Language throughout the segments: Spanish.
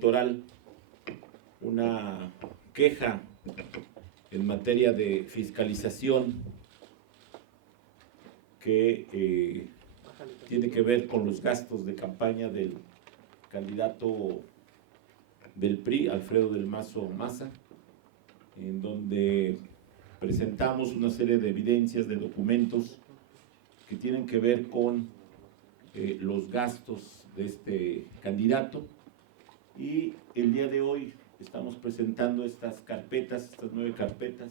electoral una queja en materia de fiscalización que tiene que ver con los gastos de campaña del candidato del PRI, Alfredo del Mazo Maza, en donde presentamos una serie de evidencias, de documentos que tienen que ver con los gastos de este candidato, y el día de hoy estamos presentando estas carpetas, estas 9 carpetas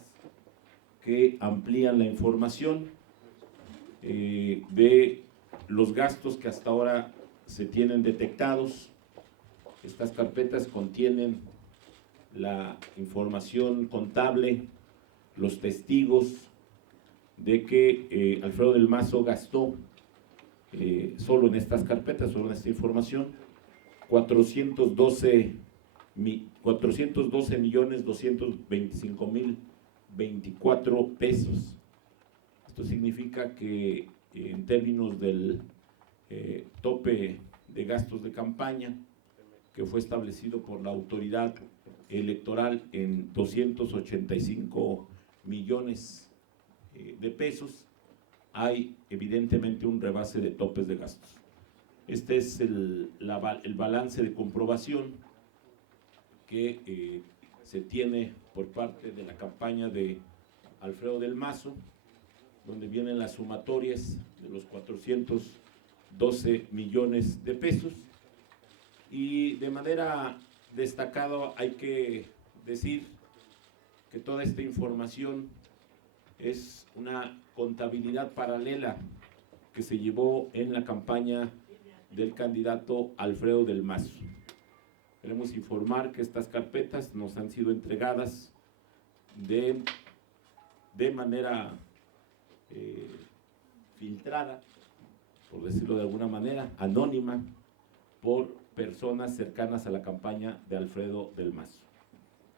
que amplían la información de los gastos que hasta ahora se tienen detectados. Estas carpetas contienen la información contable, los testigos de que Alfredo del Mazo gastó solo en estas carpetas, solo en esta información, 412.225.024 pesos. Esto significa que en términos del tope de gastos de campaña que fue establecido por la autoridad electoral en 285 millones de pesos, hay evidentemente un rebase de topes de gastos. Este es el balance de comprobación que se tiene por parte de la campaña de Alfredo del Mazo, donde vienen las sumatorias de los 412 millones de pesos. Y de manera destacada hay que decir que toda esta información es una contabilidad paralela que se llevó en la campaña del candidato Alfredo del Mazo. Queremos informar que estas carpetas nos han sido entregadas de manera filtrada, por decirlo de alguna manera, anónima, por personas cercanas a la campaña de Alfredo del Mazo.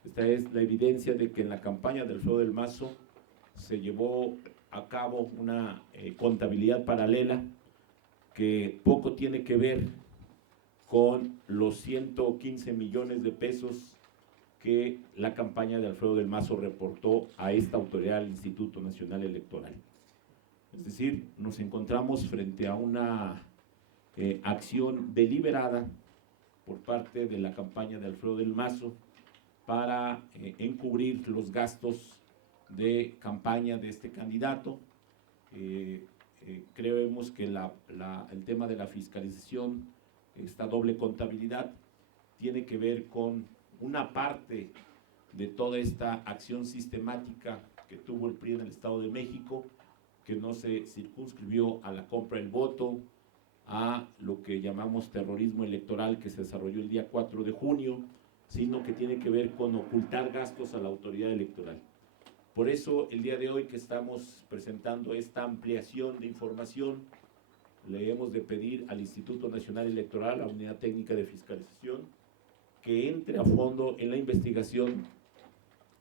Esta es la evidencia de que en la campaña de Alfredo del Mazo se llevó a cabo una contabilidad paralela que poco tiene que ver con los 115 millones de pesos que la campaña de Alfredo del Mazo reportó a esta autoridad, al Instituto Nacional Electoral. Es decir, nos encontramos frente a una acción deliberada por parte de la campaña de Alfredo del Mazo para encubrir los gastos de campaña de este candidato. Creemos que el tema de la fiscalización, esta doble contabilidad, tiene que ver con una parte de toda esta acción sistemática que tuvo el PRI en el Estado de México, que no se circunscribió a la compra del voto, a lo que llamamos terrorismo electoral que se desarrolló el día 4 de junio, sino que tiene que ver con ocultar gastos a la autoridad electoral. Por eso, el día de hoy que estamos presentando esta ampliación de información, le hemos de pedir al Instituto Nacional Electoral, a la Unidad Técnica de Fiscalización, que entre a fondo en la investigación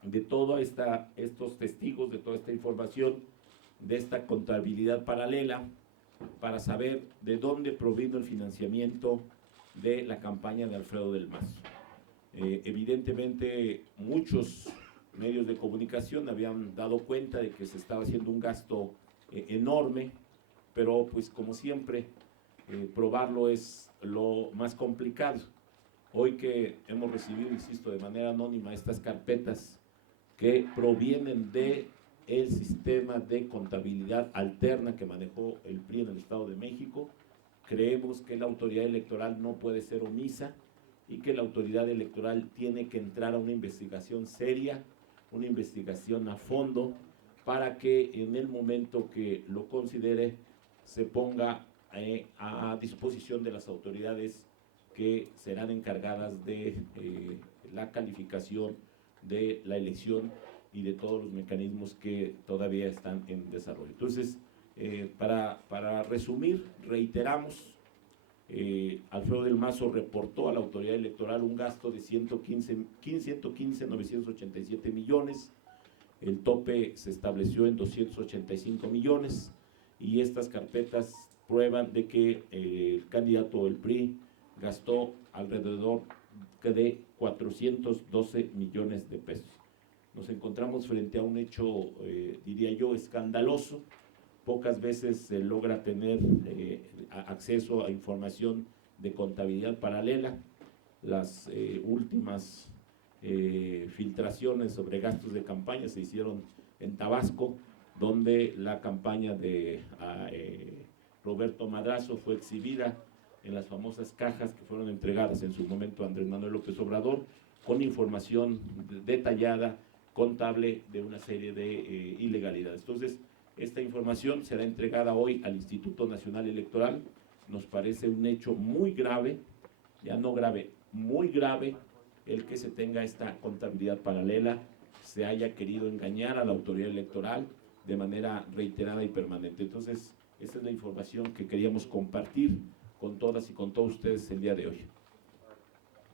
de todos estos testigos, de toda esta información, de esta contabilidad paralela, para saber de dónde provino el financiamiento de la campaña de Alfredo del Mazo. Evidentemente, muchos medios de comunicación habían dado cuenta de que se estaba haciendo un gasto enorme, pero pues como siempre, probarlo es lo más complicado. Hoy que hemos recibido, insisto, de manera anónima estas carpetas que provienen de el sistema de contabilidad alterna que manejó el PRI en el Estado de México, creemos que la autoridad electoral no puede ser omisa y que la autoridad electoral tiene que entrar a una investigación seria, una investigación a fondo, para que en el momento que lo considere se ponga a disposición de las autoridades que serán encargadas de la calificación de la elección y de todos los mecanismos que todavía están en desarrollo. Entonces, para resumir, reiteramos, Alfredo del Mazo reportó a la autoridad electoral un gasto de 115.987 millones, el tope se estableció en 285 millones, y estas carpetas prueban de que el candidato del PRI gastó alrededor de 412 millones de pesos. Nos encontramos frente a un hecho, diría yo, escandaloso. Pocas veces se logra tener acceso a información de contabilidad paralela. Las últimas filtraciones sobre gastos de campaña se hicieron en Tabasco, donde la campaña de Roberto Madrazo fue exhibida en las famosas cajas que fueron entregadas en su momento a Andrés Manuel López Obrador, con información detallada, contable, de una serie de ilegalidades. Entonces, esta información será entregada hoy al Instituto Nacional Electoral. Nos parece un hecho muy grave, ya no grave, muy grave, el que se tenga esta contabilidad paralela, se haya querido engañar a la autoridad electoral de manera reiterada y permanente. Entonces, esta es la información que queríamos compartir con todas y con todos ustedes el día de hoy.